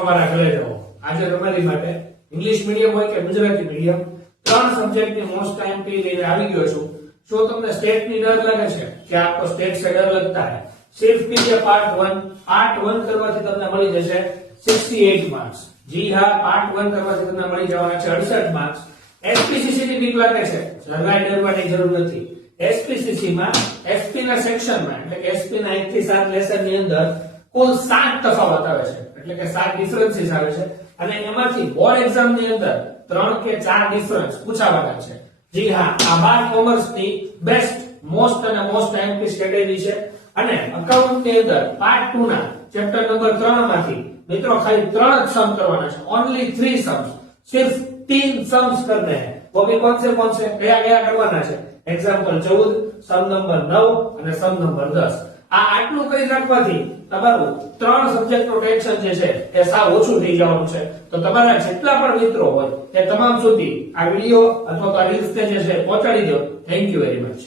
અમારા ઘરે રહો. આજે તમારી માટે ઇંગ્લિશ મીડિયમ હોય કે ગુજરાતી મીડિયમ 3 સબ્જેક્ટની મોસ્ટ આઈએમપી લઈને આવી ગયો છું. શું તમને સ્ટેટ ની ડર લાગે છે कि आपको स्टेट से डर लगता है? सिर्फ कीजिए पार्ट 1 करवाથી તમને મળી જશે 68 માર્ક્સ. જી હા, પાર્ટ 1 કરવાથી તમને મળી જવાના છે 68 માર્ક્સ. એસપીસીસી ની બીક લાગે છે? જરાય ડરવાની જરૂર નથી. એસપીસીસી માં એસપી ના સેક્શનમાં એટલે કે એસપી ના 1 થી 7 લેસન ની અંદર કુલ 7 તફાવત આવે છે, એટલે કે 7 ડિફરન્સીસ આવે છે અને એમાંથી બોર્ડ એક્ઝામ ની અંદર 3 કે 4 ડિફરન્સ પૂછાવાના છે. જી હા, આ 12 કોમર્સ ની બેસ્ટ મોસ્ટ અને મોસ્ટ આઈએમપી સ્ટ્રેટેજી છે અને અકાઉન્ટ ની અંદર પાર્ટ 2 ના ચેપ્ટર નંબર 3 માંથી મિત્રો ખાલી 3 જ સમ કરવાના છે. ઓન્લી 3 सम्स, सिर्फ 3 सम्स करने हैं. वो भी कौन से कया करवाना છે? एग्जांपल 14, सम नंबर 9 અને સમ નંબર 10. આ આટલું કરી રાખવાથી તમારું 3 સબ્જેક્ટ નું ટેન્શન જે છે એ સાવ ઓછું થઈ જવાનું છે. તો તમારા જેટલા પણ મિત્રો હોય તે તમામ સુધી આ વિડિયો અથવા તો આ રીલ્સ જે છે પહોંચાડી દો. Thank you very much.